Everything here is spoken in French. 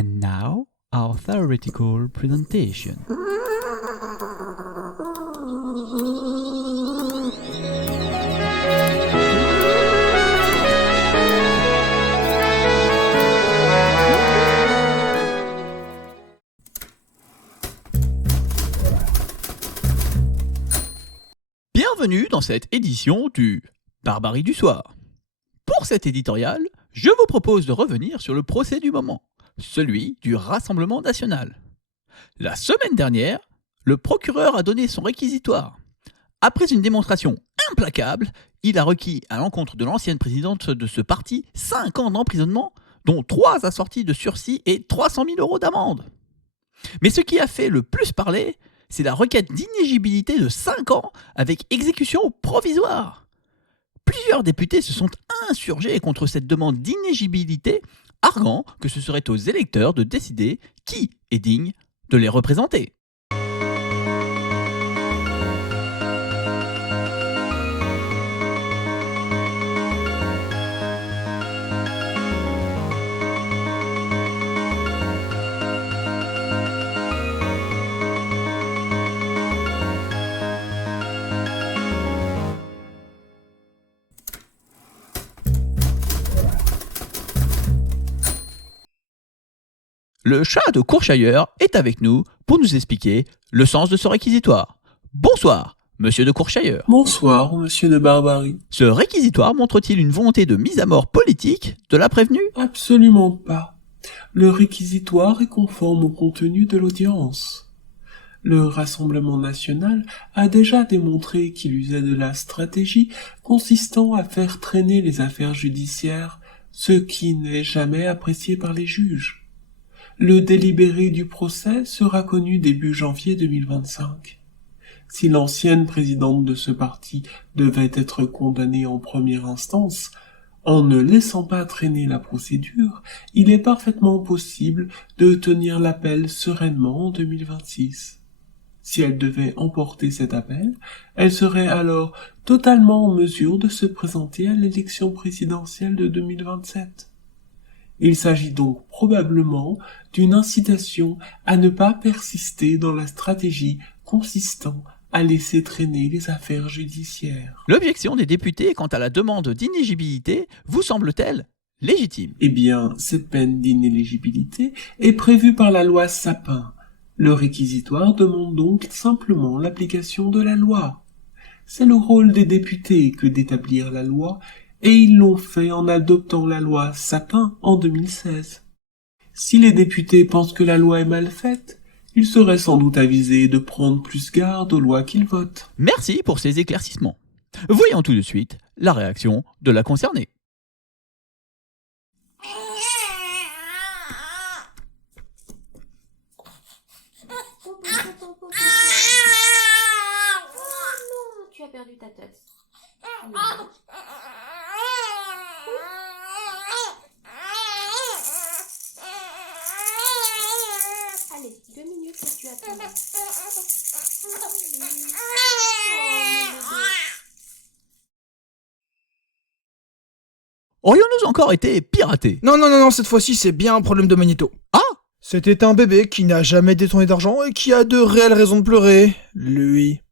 And now, our theoretical presentation. Bienvenue dans cette édition du Barbarie du soir. Pour cet éditorial, je vous propose de revenir sur le procès du moment, celui du Rassemblement national. La semaine dernière, le procureur a donné son réquisitoire. Après une démonstration implacable, il a requis à l'encontre de l'ancienne présidente de ce parti 5 ans d'emprisonnement, dont 3 assortis de sursis et 300 000 € d'amende. Mais ce qui a fait le plus parler, c'est la requête d'inéligibilité de 5 ans avec exécution provisoire. Plusieurs députés se sont insurgés contre cette demande d'inéligibilité, arguant que ce serait aux électeurs de décider qui est digne de les représenter. Le chat de Courchailleur est avec nous pour nous expliquer le sens de ce réquisitoire. Bonsoir, monsieur de Courchailleur. Bonsoir, monsieur de Barbarie. Ce réquisitoire montre-t-il une volonté de mise à mort politique de la prévenue ? Absolument pas. Le réquisitoire est conforme au contenu de l'audience. Le Rassemblement national a déjà démontré qu'il usait de la stratégie consistant à faire traîner les affaires judiciaires, ce qui n'est jamais apprécié par les juges. Le délibéré du procès sera connu début janvier 2025. Si l'ancienne présidente de ce parti devait être condamnée en première instance, en ne laissant pas traîner la procédure, il est parfaitement possible de tenir l'appel sereinement en 2026. Si elle devait emporter cet appel, elle serait alors totalement en mesure de se présenter à l'élection présidentielle de 2027. Il s'agit donc probablement d'une incitation à ne pas persister dans la stratégie consistant à laisser traîner les affaires judiciaires. L'objection des députés quant à la demande d'inéligibilité vous semble-t-elle légitime ? Eh bien, cette peine d'inéligibilité est prévue par la loi Sapin. Le réquisitoire demande donc simplement l'application de la loi. C'est le rôle des députés que d'établir la loi, et ils l'ont fait en adoptant la loi Sapin en 2016. Si les députés pensent que la loi est mal faite, ils seraient sans doute avisés de prendre plus garde aux lois qu'ils votent. Merci pour ces éclaircissements. Voyons tout de suite la réaction de la concernée. Tu as perdu ta tête. Allez, 2 minutes et tu attends. Aurions-nous encore été piratés ? Non, cette fois-ci c'est bien un problème de magnéto. Ah ! C'était un bébé qui n'a jamais détourné d'argent et qui a de réelles raisons de pleurer, lui.